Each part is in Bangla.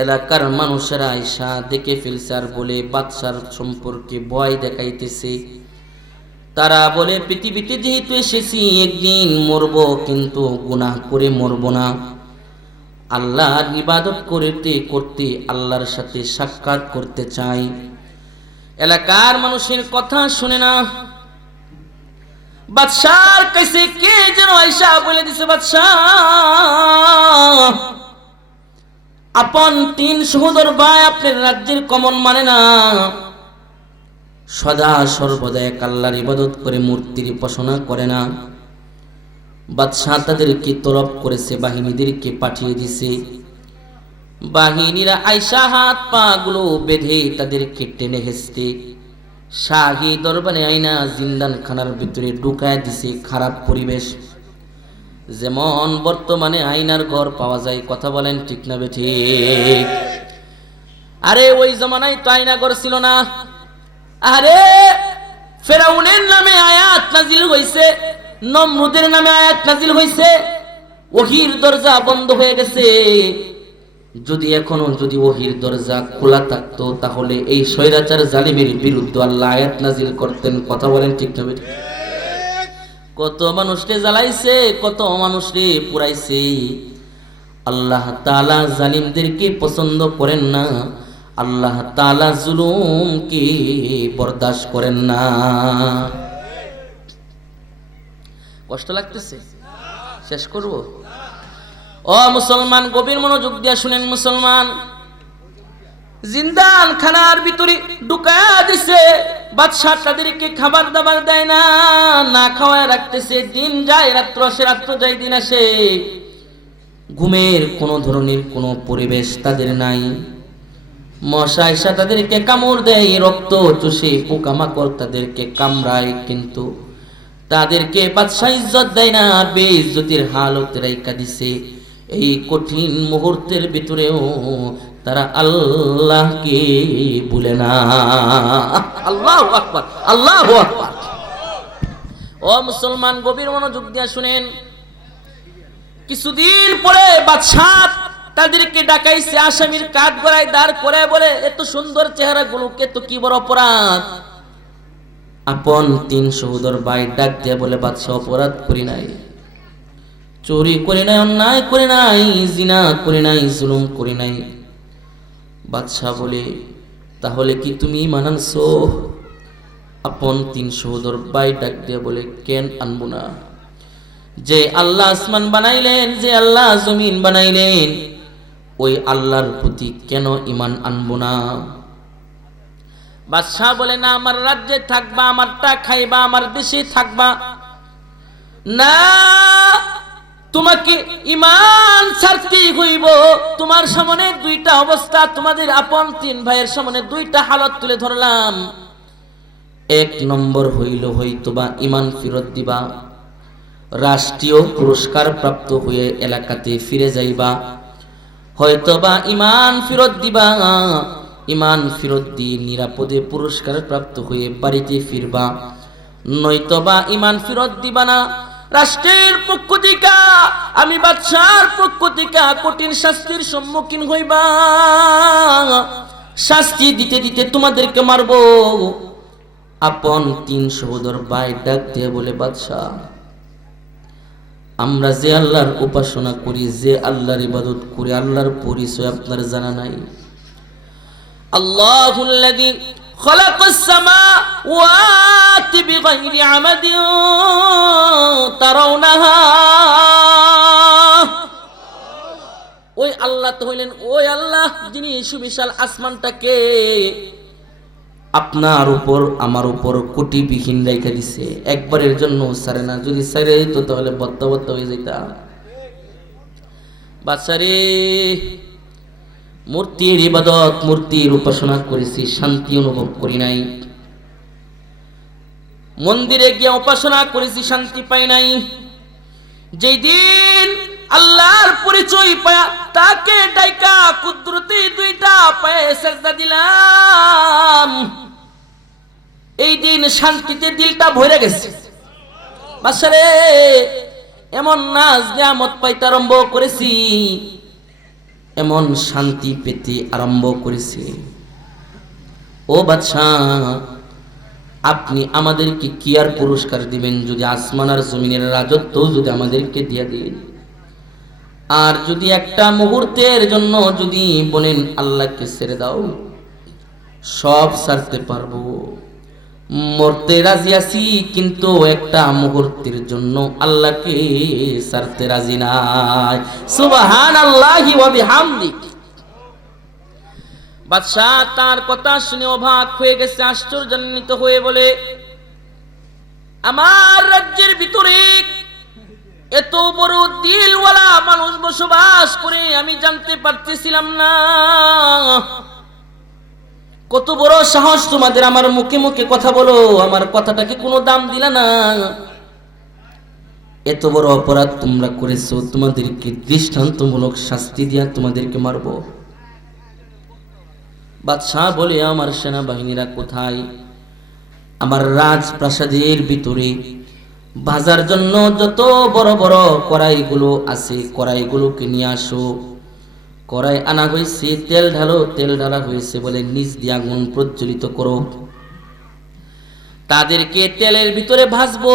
এলাকার মানুষেরা আয়সা দেখে ফেলছে আর বলে বাদশার সম্পর্কে ভয় দেখাইতেছে। তারা বলে পৃথিবীতে যেহেতু এসেছি একদিন মরব, কিন্তু গুনাহ করে মরব না। আল্লাহর ইবাদত করতে করতে আল্লাহর সাথে সাক্ষাৎ করতে চাই। এলাকার মানুষের কথা শুনে না। বাদশার কাছে কে যেন আয়সা বলে দিছে, বাদশাহ আপন 3 সহোদর ভাই আপনার রাজ্যের কমন মানে না, সদা সর্বদা এক আল্লাহর ইবাদত করে মূর্তির উপাসনা করে না। বাদশাহ তাদেরকে তলব করেছে, বাহিনীদেরকে পাঠিয়ে দিছে। বাহিনীরা আয়সা হাত পা গুলো বেঁধে তাদেরকে টেনে হেসতে শাহী দরবারে আইনা জিন্দান খানার ভিতরে ঢুকায় দিছে। খারাপ পরিবেশ, যেমন বর্তমানে আয়নার ঘর পাওয়া যায়। কথা বলেন ঠিক না বেঠিক? আরে ওই জামানায় তো আয়না ঘর ছিল না। আরে ফেরাউনের নামে আয়াত নাজিল হইছে, নমরুদের নামে আয়াত নাজিল হইছে, ওহির দরজা বন্ধ হয়ে গেছে। যদি এখনো যদি ওহির দরজা খোলা থাকতো তাহলে এই স্বৈরাচার জালিমের বিরুদ্ধে আল্লাহ আয়াত নাজিল করতেন। কথা বলেন ঠিক না বেঠিক? কত মানুষকে জ্বালাইছে, কত মানুষকে পুরাইছে। আল্লাহ তাআলা জালিমদেরকে পছন্দ করেন না, আল্লাহ তাআলা জুলুমকে বরদাস্ত করেন না। কষ্ট লাগতেছে? শেষ করব? ও মুসলমান, গভীর মনোযোগ দিয়া শুনেন। মুসলমান, জিন্দান খানার ভিতরে ঢুকায়া দিছে। বাদশাহ তাদেরকে খাবার দাবার দেয় না, না খাওয়ায় রাখতেছে। দিন যায় রাত্র আসে, রাত্র যায় দিন আসে। ঘুমের কোনো ধরনের কোনো পরিবেশ তাদের নাই। মশা এসে তাদেরকে কামড় দেয়, রক্ত চুষে পোকামাকড় তাদেরকে কামড়ায়, কিন্তু তাদেরকে বাদশাহ ইজ্জত দেয় না, বেইজ্জতির হালত রাইখা দিছে। এই কঠিন মুহূর্তের ভিতরেও তারা আল্লাহকে ভুলে না। আল্লাহু আকবার, আল্লাহু আকবার। ও মুসলমান, গভীর মনোযোগ দিয়ে শুনেন। কিছুদিন পরে বাদশাহ তাদেরকে ডাকাইছে, আসামির কাঠ গড়ায় দাঁড় করে বলে, এত সুন্দর চেহারা গুলোকে তো কি বড় অপরাধ। আপন 3 সহোদর ভাই ডাক দিয়ে বলে, বাদশাহ অপরাধ করি নাই, চুরি করি নাই, অন্যায় করি নাই, জিনা করি নাই, জুলুম করি নাই। বাদশাহ বলে, তাহলে কি তুমি ঈমান আনছো? আপন 3 সহোদর ভাই ডাক দিয়ে বলে, কেন আনবো না? যে আল্লাহ আসমান বানাইলেন, যে আল্লাহ জমিন বানাইলেন, ওই আল্লাহর প্রতি কেন ঈমান আনবো না? বাদশাহ বলে, না আমার রাজ্যে থাকবা, আমারটা খাইবা, আমার দেশে থাকবা না, তোমাকে ঈমান ছাড়তে হইব। তোমার সামনে 2টা অবস্থা, তোমাদের আপন 3 ভাইয়ের সামনে 2টা হালত তুলে ধরলাম। 1 নম্বর হইল হয়তোবা ঈমান ফেরত দিবা, রাষ্ট্রীয় পুরস্কার প্রাপ্ত হয়ে এলাকাতে ফিরে যাইবা, হয়তোবা ঈমান ফেরত দিবা, ঈমান ফেরত দিয়ে নিরাপদে পুরস্কার প্রাপ্ত হয়ে বাড়িতে ফিরবা, নয়তোবা ঈমান ফেরত দিবা না। রাষ্ট্রের পক্ষ থেকে, আমি বাদশার পক্ষ থেকে কঠিন শাস্তির সম্মুখীন হইবা। শাস্তি দিতে দিতে তোমাদেরকে মারবো। আপন 3 সহোদর ভাই ডাক দিয়ে বলে, বাদশাহ আমরা যে আল্লাহর উপাসনা করি, যে আল্লাহর ইবাদত করি, আল্লাহর পরিচয় আপনার জানা নাই। আল্লাহুল্লাযী খালাকাস সামাওয়াতি বিগাইরি আমাদিন তারাউনাহা। ওই আল্লাহ তো হইলেন ওই আল্লাহ যিনি সুবিশাল আসমানটাকে আপনার উপর আমার উপর কোটিবিহীন রেখে দিছে, একবারের জন্য ছাড়ে না। যদি ছাড়ে তো তাহলে বত্তা বত্তা হয়ে যেতা। বাচ্চারে, মূর্তির ইবাদত, মূর্তির উপাসনা করেছি, শান্তি অনুভব করি নাই। মন্দিরে গিয়ে উপাসনা করেছি, শান্তি পাই নাই। যেই দিন আল্লাহর পরিচয় পায়া তাকে ডাইকা কুদরতি 2টা পায়ে সেজদা দিলাম, এই দিন শান্তিতে দিলটা ভরে গেছে। বাসারে, এমন নাজ নিয়ামত পাইতে আরম্ভ করেছি, এমন শান্তি পেতে আরম্ভ করেছে। ও বাদশাহ, আপনি আমাদেরকে কি আর পুরস্কার দিবেন যদি আসমান আর জমিনের রাজত্ব যদি আমাদেরকে দিয়ে দেন, আর যদি একটা মুহূর্তের জন্য যদি বলেন আল্লাহকে ছেড়ে দাও, সব ছাড়তে পারবো, মরতে রাজি আছি, কিন্তু একটা মুহূর্তের জন্য আল্লাহকে ছাড়তে রাজি নাই। সুবহানাল্লাহি ওয়া বিহামদিহি। বাদশাহ তার কথা শুনে অবাক হয়ে গেছে, আশ্চর্যান্বিত হয়ে বলে, আমার রাজ্যের ভিতরে এত বড় দিলওয়ালা মানুষ বসবাস করে আমি জানতে পারতেছিলাম না। কত বড় সাহস তোমাদের, আমার মুখে মুখে কথা বলো, আমার কথাটাকে কোনো দাম দিলা না। এত বড় অপরাধ তোমরা করেছো, তোমাদেরকে দৃষ্টান্তমূলক শাস্তি দিয়া তোমাদেরকে মারবো। বাদশাহ বলে, আমার সেনাবাহিনীরা কোথায়? আমার রাজপ্রাসাদের ভিতরে ভাজার জন্য যত বড় বড় কড়াইগুলো আছে, কড়াইগুলোকে নিয়ে আসো। কড়াই আনা হয়েছে, তেল ঢালো, তেল ঢালা হয়েছে, বলে নিচ দিয়ে আগুন প্রজ্বলিত করো। তাদেরকে তেলের ভিতরে ভাজবো।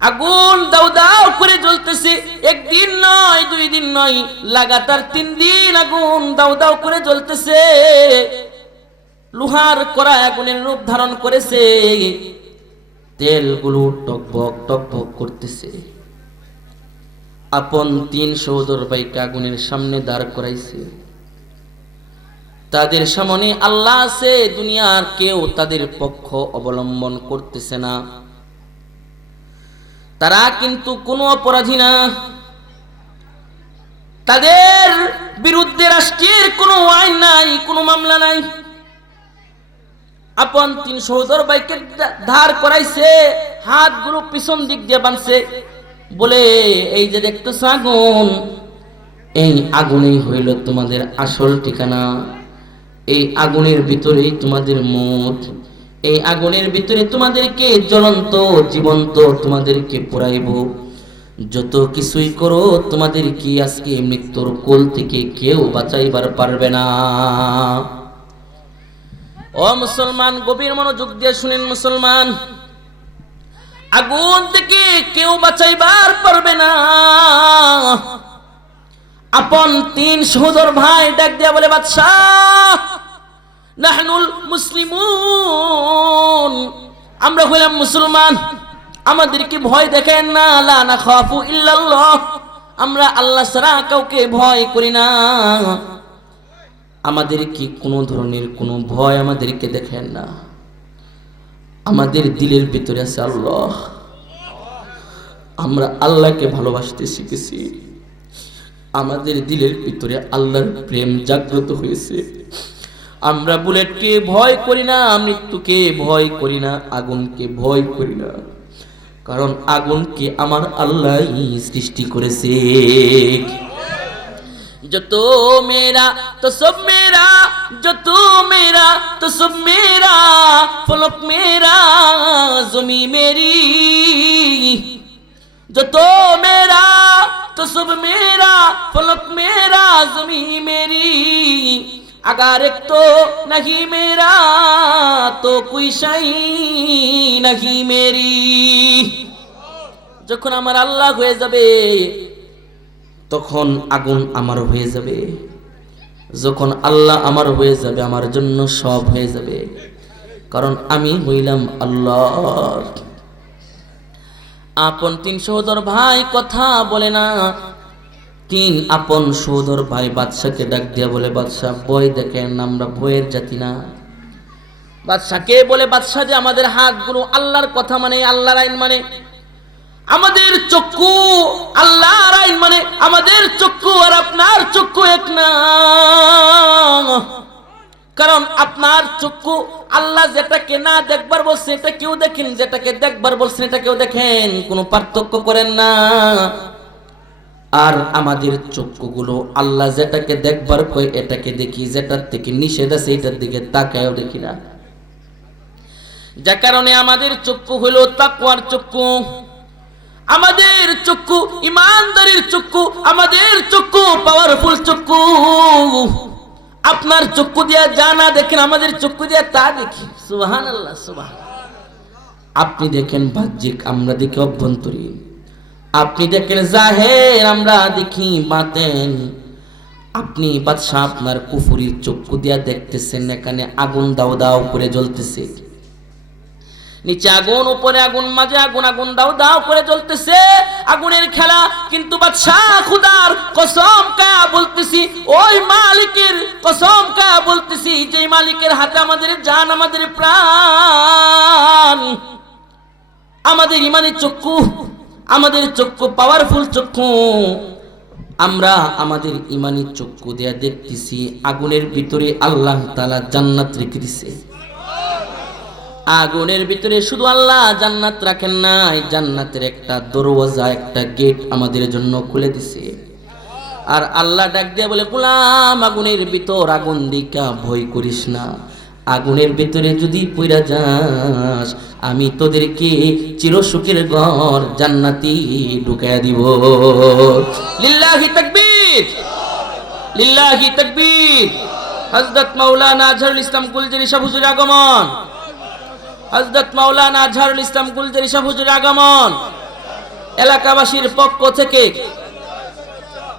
আগুন দাও দাও করে জ্বলতেছে, একদিন নয়, 2 দিন নয়, লাগাতার 3 দিন আগুন দাও দাও করে জ্বলতেছে। লোহার কড়াই আগুনের রূপ ধারণ করেছে, তেলগুলো টকবক টকবক করতেছে। আপন 3 সহোদর ভাইকে আগুনের সামনে দাঁড় করাইছে। তাদের সামনে আল্লাহ আছে, দুনিয়ার কেউ তাদের পক্ষ অবলম্বন করতেছে না। তারা কিন্তু কোনো অপরাধী না, তাদের বিরুদ্ধে রাষ্ট্রের কোনো আইন নাই, কোনো মামলা নাই। আপন 3 সহোদর ভাইকে ধার করাইছে, হাতগুলো পিছন দিক দিয়ে বাঁধছে, বলে এই যে দেখতেছ আগুন, এই আগুনেই হইল তোমাদের আসল ঠিকানা। এই আগুনের ভিতরেই তোমাদের মত, এই আগুনের ভিতরে তোমাদেরকে জ্বলন্ত জীবন্ত তোমাদেরকে পোড়াইব। যত কিছুই করো, তোমাদের কি আজকে মৃত্যুর কোল থেকে কেউ বাঁচাইবার পারবে না। ও মুসলমান, গভীর মনোযোগ দিয়ে শুনেন মুসলমান, আগুন থেকে কেউ বাঁচাইবার পারবে না। আপন 3 সহোদর ভাই ডাক দিয়া বলে, বাদশাহ, নাহনুল মুসলিমুন, আমরা হইলাম মুসলমান, আমাদেরকে ভয় দেখেন না। লা নাখাফু ইল্লাল্লাহ, আমরা আল্লাহ ছাড়া কাউকে ভয় করি না। আমাদের কি কোনো ধরনের কোনো ভয় আমাদেরকে দেখেন না। আমাদের দিলের ভিতরে আছে আল্লাহ, আমরা আল্লাহকে ভালোবাসতে শিখেছি। আমাদের দিলের ভিতরে আল্লাহর প্রেম জাগ্রত হয়েছে। আমরা বুলেটকে ভয় করি না, মৃত্যুকে ভয় করি না, আগুনকে ভয় করি না, কারণ আগুনকে আমার আল্লাহই সৃষ্টি করেছে। जो तो मेरा तो सब मेरा, जो तू मेरा तो सब मेरा, फलक मेरा ज़मी मेरी, जो तो मेरा तो सब मेरा, फलक मेरा ज़मी मेरी, अगर एक तो नहीं मेरा तो कोई शई नहीं मेरी। যখন আমার আল্লাহ হয়ে যাবে তখন আগুন আমার হয়ে যাবে, যখন আল্লাহ আমার হয়ে যাবে আমার জন্য সব হয়ে যাবে, কারণ আমি হইলাম আল্লাহ। আপন 3 সহোদর ভাই কথা বলে না। 3 আপন সহোদর ভাই বাদশাকে ডাক দিয়া বলে, বাদশাহ ভয় দেখেন, আমরা ভয়ের জাতি না। বাদশাকে বলে, বাদশাহ যে আমাদের হাতগুলো আল্লাহর কথা মানে, আল্লাহর আইন মানে, আমাদের চক্ষু আল্লাহর আইন মানে, আমাদের চক্ষু আর আপনার চক্ষু এক না। কারণ আপনার চক্ষু আল্লাহ যেটাকে না দেখবার বলছেন এটা কেউ দেখেন, যেটাকে দেখবার বলছেন এটা কেউ দেখেন, কোনো পার্থক্য করেন না। আর আমাদের চক্ষুগুলো আল্লাহ যেটাকে দেখবার কয় এটাকে দেখি, যেটার থেকে নিষেধ আছে এটার দিকে তাকায়ও দেখি না। যার কারণে আমাদের চক্ষু হলো তাকওয়ার চক্ষু। আমাদের চক্ষু ইমানদারির চক্ষু, আমাদের চক্ষু পাওয়ারফুল চক্ষু। আপনার চক্ষু দিয়া যা না দেখেন, আমাদের চক্ষু দিয়া তা দেখি। সুবহানাল্লাহ, সুবহান। আপনি দেখেন বাহ্যিক, আমরা দেখি অভ্যন্তরীণ। আপনি দেখেন জাহের, আমরা দেখি বাতেন। আপনি বাদশা আপনার কুফুরির চক্ষু দিয়া দেখতেছেন, এখানে আগুন দাও দাও করে জ্বলতেছে, নিচে আগুন, উপরে আগুন, মাঝে আগুন, আগুন দাও দাও করে জ্বলতেছে, আগুনের খেলা। কিন্তু বাদশা খুদার কসম কায়া বলতেছি, ওই মালিকের কসম কায়া বলতেছি, যে মালিকের হাতে আমাদের জান, আমাদের প্রাণ, আমাদের ইমানি চক্ষু, আমাদের চক্ষু পাওয়ারফুল চক্ষু। আমরা আমাদের ইমানি চক্ষু দিয়া দেখতেছি আগুনের ভিতরে আল্লাহ তাআলা জান্নাত রেখে দিছে। আগুনের ভিতরে শুধু আল্লাহ জান্নাত রাখেন নাই, জান্নাতের একটা দরওয়াজা, একটা গেট আমাদের জন্য খুলে দিছে। আর আল্লাহ ডাক দিয়ে বলে, গোলাম আগুনের ভিতর আগুন দিকা ভয় করিস না, আগুনের ভিতরে যদি পইরা যাস আমি তোদেরকে চিরসুখের ঘর জান্নাতি ঢুকায়া দিব। লিল্লাহি তাকবীর, লিল্লাহি তাকবীর। হযরত মাওলানা আজহারুল ইসলাম গুলজারি সাহেব হুজুরের আগমন, হযরত মাওলানা আজহারুল ইসলাম গুলজারি সাহেব হুজুরের আগমন। এলাকাবাসীর পক্ষ থেকে,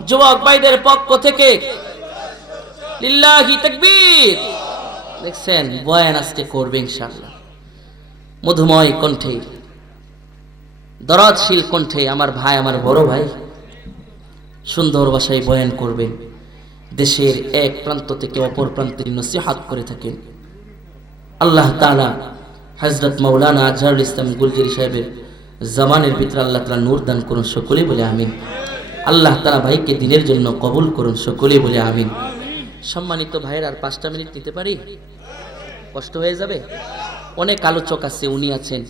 যুবক ভাইদের পক্ষ থেকে লিল্লাহি তাকবীর। দেখছেন বয়ান আজকে করবে ইনশাআল্লাহ, মধুময় কণ্ঠে, দরদশীল কণ্ঠে আমার ভাই, আমার বড় ভাই সুন্দর ভাষায় বয়ান করবেন। দেশের এক প্রান্ত থেকে অপর প্রান্তে নসিহত করে থাকেন। আল্লাহ তাআলা হযরত মাওলানা আজহারুল ইসলাম গুলজারি সাহেবের জামানের ভিতরে আল্লাহ তাআলা নূর দান করুন, সকলে বলে আমিন। আল্লাহ তাআলা ভাইকে দিনের জন্য কবুল করুন, সকলে বলে আমিন। সম্মানিত ভাইয়ের, আর 5টা মিনিট নিতে পারি? কষ্ট হয়ে যাবে? অনেক আলোচক আছে, উনি আছেন।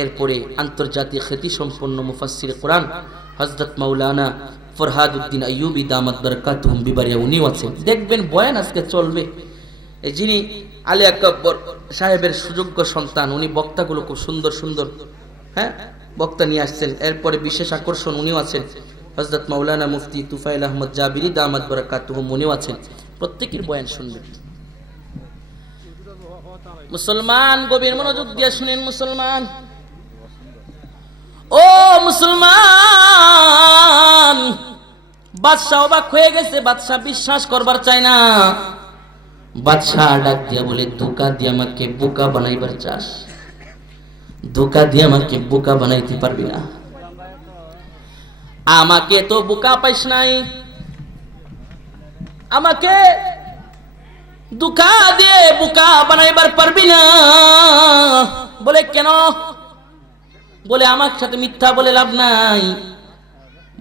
এরপরে আন্তর্জাতিক খ্যাতি সম্পন্ন মুফাসসির কোরআন হযরত মাওলানা ফরহাদউদ্দিন আইয়ুবী দামাত বরকাতুহুম বিবারিয়া, উনিও আছেন। দেখবেন বয়ান আজকে চলবে। এই যিনি আলী আকবর সাহেবের সুযোগ্য সন্তান, উনি বক্তাগুলো খুব সুন্দর সুন্দর বক্তা নিয়ে আসছেন। এরপরে বিশেষ আকর্ষণ উনিও আছেন, হযরত মাওলানা মুফতি তুফাইল আহমদ জাবিরি দামাত বরকাতুহুম, উনিও আছেন। প্রত্যেকের বয়ান শুনবেন। মুসলমান গভীর মনোযোগ দিয়ে শুনেন। মুসলমান, ও মুসলমান, বাদশা অবাক হয়ে গেছে, বাদশা বিশ্বাস করবার চায় না। বাদশা ডাক দিয়া বলে, ধোঁকা দিয়ে আমাকে বোকা বানাইবার চাস? ধোঁকা দিয়ে আমাকে বোকা বানাইতে পারবি না। আমাকে তো বোকা পাইস নাই, আমাকে ধোঁকা দিয়ে বোকা বানাইবার পারবি না। বলে কেন? বলে আমার সাথে মিথ্যা বলে লাভ নাই।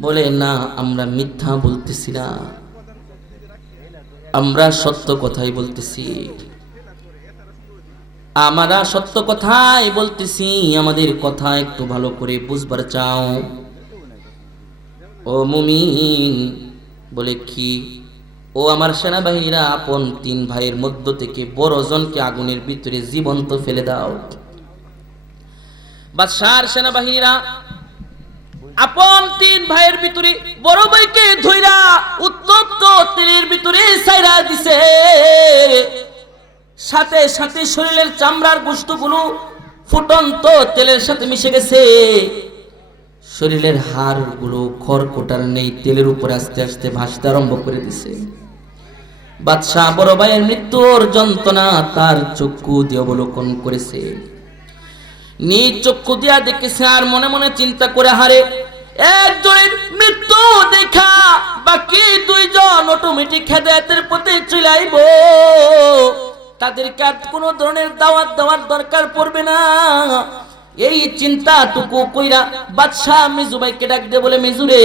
বলে না, আমরা মিথ্যা বলতেছি না, আমরা সত্য কথাই বলতেছি, আমরা সত্য কথাই বলতেছি। আমাদের কথা একটু ভালো করে বুঝবার চাও ও মুমিন। বলে কি? ও আমার সেনাবাহিনীরা, আপন 3 ভাইয়ের মধ্য থেকে বড় জনকে আগুনের ভিতরে জীবন্ত ফেলে দাও। বাদশার সেনাবাহিনীরা আপন 3 ভাইয়ের ভিতরে বড় ভাইকে ধইরা উত্তপ্ত তেলের ভিতরে ছাইরা দিছে। সাথে সাথে শরীরের চামড়ার গোশতগুলো ফুটন্ত তেলের সাথে মিশে গেছে। শরীরের হাড়গুলো খড়কোটার নেই, তেলের উপরে আস্তে আস্তে ভাসতে আরম্ভ করে দিছে। বাদশা বড় ভাইয়ের মৃত্যুর যন্ত্রণা তার চক্ষু দিয়ে অবলোকন করেছে, নিজ চক্ষু দিয়া দেখেছে। আর মনে মনে চিন্তা করে, হারে একজনের মৃত্যু দেখা বাকি 2 জন অটোমেটিক হেদায়েতের পথে চলে আইব, তাদেরকে আর কোনো ধরনের দাওয়াত দেওয়ার দরকার পড়বে না। এই চিন্তাটুকু কইরা বাদশা মেজু ভাইকে ডাক দিয়ে বলে, মেজুরে,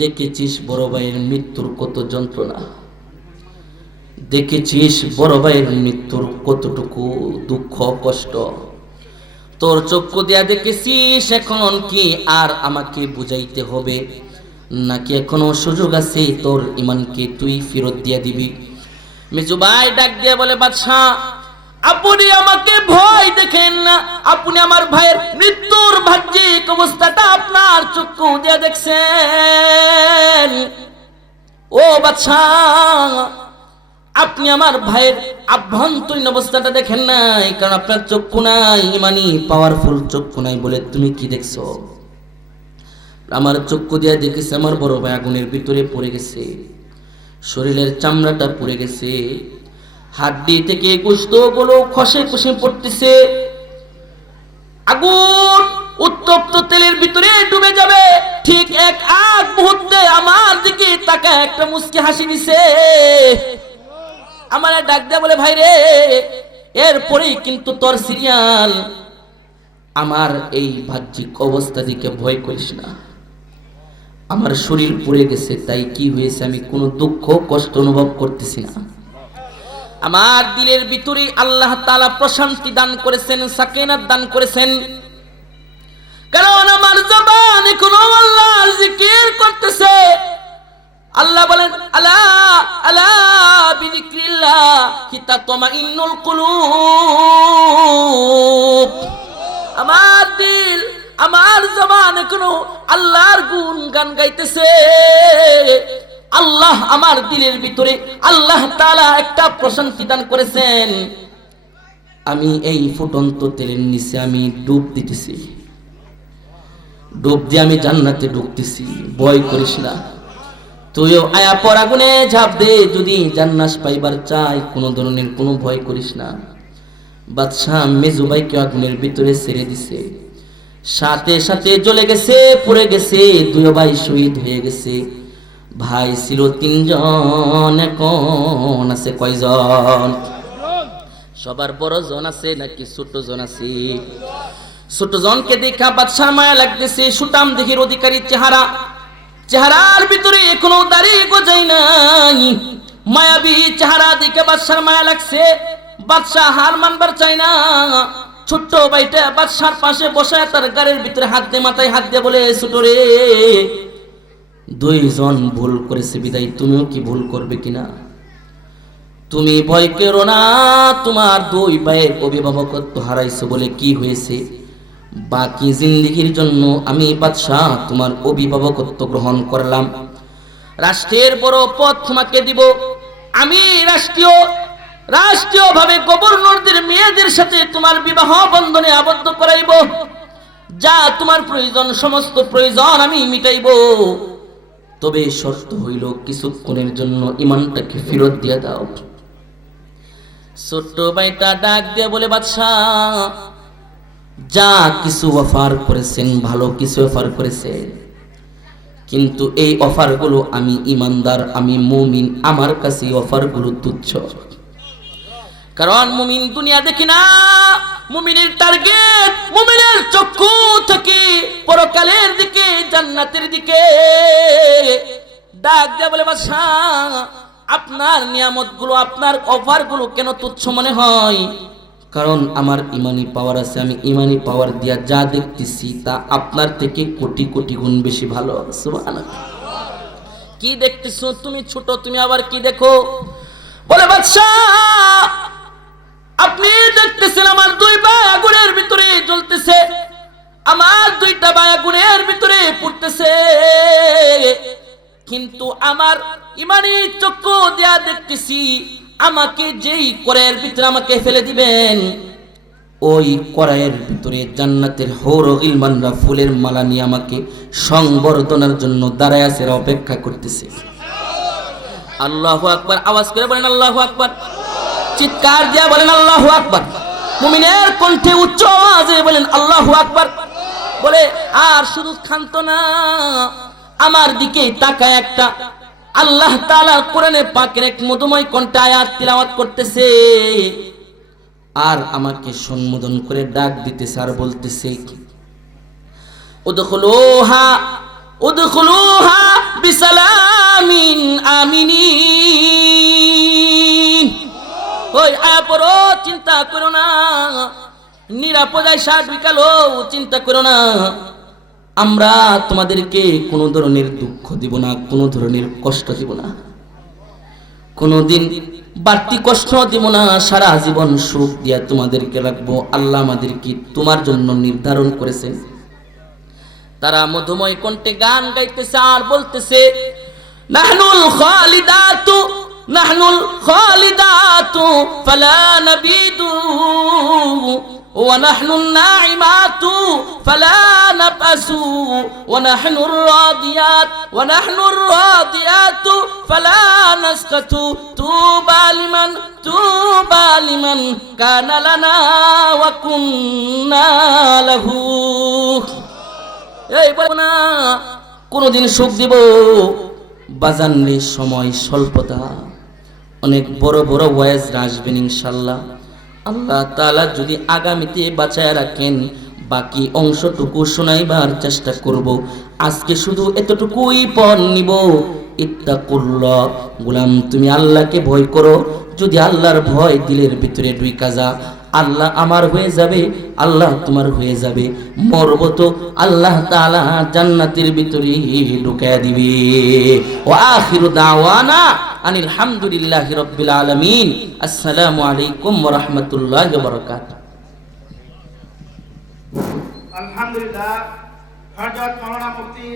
দেখেছিস বড় ভাইয়ের মৃত্যুর কত যন্ত্রণা, দেখেছিস বড় ভাইয়ের মৃত্যুর কতটুকু দুঃখ কষ্ট, তোর চক্ষু দিয়া দেখেছিস। এখন কি আর আমাকে বুঝাইতে হবে নাকি এখনো সুযোগ আছে তোর ইমানকে তুই ফেরত দিয়া দিবি? মেজু ভাই ডাক দিয়া বলে, বাদশা আপনি আমাকে ভয় দেখেন না, আপনি আমার ভাইয়ের মৃত্যুর বাহ্যিক অবস্থাটা আপনার চক্ষু দিয়ে দেখছেন। ও বাদশা, আপনি আমার ভাইয়ের আভ্যন্তরীণ অবস্থাটা দেখেন নাই, কারণ আপনার চক্ষু নাই, ইমানি পাওয়ারফুল চক্ষু নাই বলে তুমি কি দেখছো? আমার চক্ষু দিয়ে দেখেছি আমার বড় ভাই আগুনের ভিতরে পড়ে গেছে, শরীরের চামড়াটা পুড়ে গেছে, হাড্ডি থেকে গোশতগুলো খসে খসে পড়তেছে, আগুন উত্তপ্ত তেলের ভিতরে ডুবে যাবে। ঠিক এক আগ মুহূর্তে আমার দিকে তাকায় একটা মুস্কি হাসি দিছে, আমার ডাক দেয়া বলে, ভাই রে, এরপরেই কিন্তু তোর সিরিয়াল। আমার এই বাহ্যিক অবস্থা দিকে ভয় করিস না, আমার শরীর পুড়ে গেছে, তাই কি হয়েছে আমি কোনো দুঃখ কষ্ট অনুভব করতেছি না। আমার দিলের ভিতরে আল্লাহ তাআলা প্রশান্তি দান করেছেন, সাকিনাত দান করেছেন, কারণ আমার জবান এখনো আল্লাহর জিকির করতেছে। আল্লাহ বলেন, আলা আলা বিযিকরিল্লাহি তাতমাইন্নুল কুলুব। আমার দিল, আমার জবান এখনো আল্লাহর গুণগান গাইতেছে। আল্লাহ আমার দিলের ভিতরে আল্লাহ তাআলা একটা প্রশান্তি দান করেছেন। আমি এই ফুটন্ত তেলের নিচে আমি ডুব দিতেছি, ডুব দিয়ে আমি জান্নাতে ঢুকতেছি, ভয় করিস না, তুইও আয়া পর আগুনে ঝাঁপ দে, যদি জান্নাত পাইবার চাই, কোনো ধরনের কোনো ভয় করিস না। বাদশা মেজু ভাইকে আগুনের ভিতরে ছেড়ে দিছে, সাথে সাথে জ্বলে গেছে, পুড়ে গেছে, দুই ভাই শহীদ হয়ে গেছে। ভাই ছিল 3 জন, এখন আছে কয়জন? সবার বড় জন আছে নাকি ছোট জন আছে? ছোট জনকে দেখা বাদশার মায়া লাগতেছে। সুটাম দেখির অধিকারী চেহারা, চেহারার ভিতরে এখনো দাড়ি গজাই নাই, মায়াবী চেহারা দেখে বাদশার মায়া লাগছে। বাদশা হার মানবার চাই না। ছোট্ট ভাইটা বাদশার পাশে বসে তার গাড়ির ভিতরে হাত দিয়ে, মাথায় হাত দিয়ে বলে, ছোট রে, 2 জন ভুল করেছে বিদায় তুমিও কি ভুল করবে কিনা? তুমি ভয় করো না, তোমার 2 ভাইয়ের অভিভাবকত্ব হারাইছো বলে কি হয়েছে, বাকি জিন্দেগির জন্য আমি বাদশাহ তোমার অভিভাবকত্ব গ্রহণ করলাম। রাষ্ট্রের বড় পদ তোমাকে দিব, আমি রাষ্ট্রীয়ভাবে গভর্নরদের মেয়েদের সাথে তোমার বিবাহ বন্ধনে আবদ্ধ করাইব। যা তোমার প্রয়োজন, সমস্ত প্রয়োজন আমি মিটাইব, তবে শর্ত হইল কিছুক্ষণের জন্য ইমানটাকে ফেরত দিয়ে দাও। ছোট্ট ভাইটা ডাক দিয়ে বলে, বাদশাহ যা কিছু অফার করেছেন ভালো কিছু অফার করেছেন, কিন্তু এই অফারগুলো আমি ইমানদার, আমি মুমিন, আমার কাছে অফারগুলো তুচ্ছ। কারণ মুমিন দুনিয়া দেখি না, মুমিনের টার্গেট, মুমিনের চক্ষু থেকে পরকালের দিকে, জান্নাতের দিকে। ডাক দিয়ে বলে, বাদশাহ আপনার নিয়ামতগুলো, আপনার অফারগুলো কেন তুচ্ছ মনে হয়? কারণ আমার ইমানি পাওয়ার আছে, আমি ইমানি পাওয়ার দিয়া যা দেখতেছি তা আপনার থেকে কোটি কোটি গুণ বেশি ভালো। সুবহানাল্লাহ। কি দেখতেছো তুমি? ছোট, তুমি আবার কি দেখো? বলে, বাদশাহ আপনি দেখতেছেন আমার 2 ভাই আগুনের ভিতরে জ্বলতেছে, আমার 2টা ভাই আগুনের ভিতরে পুড়তেছে, কিন্তু আমার ইমানি চক্ষু দিয়া দেখতেছি আমাকে যেই কড়াইয়ের ভিতরে আমাকে ফেলে দিবেন, ওই কড়াইয়ের ভিতরে জান্নাতের হৌর গিলমানরা ফুলের মালা নিয়ে আমাকে সংবর্ধনার জন্য দাঁড়ায় আছে, অপেক্ষা করতেছে। আল্লাহু আকবার। আওয়াজ করে বলেন আল্লাহু আকবার। চিৎকার দিয়া বলেন আল্লাহু আকবার। মুমিনের কণ্ঠে উচ্চ আওয়াজে বলেন আল্লাহু আকবার। বলে, আর শুধু ক্ষান্ত না, আমার দিকে তাকায় একটা আল্লাহ তাআলা কোরআনে পাকের এক মধুময় কণ্ঠে আয়াত তিলাওয়াত করতেছে, আর আমাকে সম্বোধন করে ডাক দিতেছে আর বলতেছে, উদখুলুহা উদখুলুহা বিসালামিন আমিনিন। ওই আয়া পড়ো, চিন্তা করো না, নিরাপদায় সাত বিকালো, চিন্তা করো না, আমরা তোমাদেরকে কোনো ধরনের দুঃখ দিব না, কোনো ধরনের কষ্ট দিব না। কোনোদিন বাড়তি কষ্ট দিব না, সারা জীবন সুখ দিয়া তোমাদেরকে রাখবো। আল্লাহ আমাদেরকে তোমার জন্য নির্ধারণ করেছেন। তারা মধুময় কণ্ঠে গান গাইতেছে আর বলতেছে, নাহনুল খালিদাতু নাহনুল খালিদাতু ফালা নাবিদু ওয়া নাহনুন নাইমাতু ফালা নাবসু ওয়া নাহনুর রাদিয়াত ওয়া নাহনুর রাদিয়াতু ফালা নাসকাতু তুবা লিমান কানা লানা ওয়া কুন্না লাহু। এই বলবো না কোনদিন সুখ দিব বাজানলে, সময় স্বল্পতা। অনেক বড় বড় ওয়াজ আসবেন ইনশাআল্লাহ। আল্লাহ তাআলা যদি আগামীতে বাঁচায় রাখেন, বাকি অংশটুকু শোনাইবার চেষ্টা করব। আজকে শুধু এতটুকুই পণ নিব। ইত্তাকুল্লাহ, গোলাম তুমি আল্লাহকে ভয় করো। যদি আল্লাহর ভয় দিলের ভিতরে ঢুইকা যা, আল্লাহ আমার হয়ে যাবে, আল্লাহ তোমার হয়ে যাবে। মরব তো আল্লাহ তাআলা জান্নাতের ভিতরে ঢুকায়া দিবে। ওয়া আখিরু দাওয়ানা আনিল হামদুলিল্লাহি রাব্বিল আলামিন। আসসালামু আলাইকুম ওয়া রাহমাতুল্লাহি ওয়া বারাকাতুহু। আলহামদুলিল্লাহ। হযরত মাওলানা মুফতি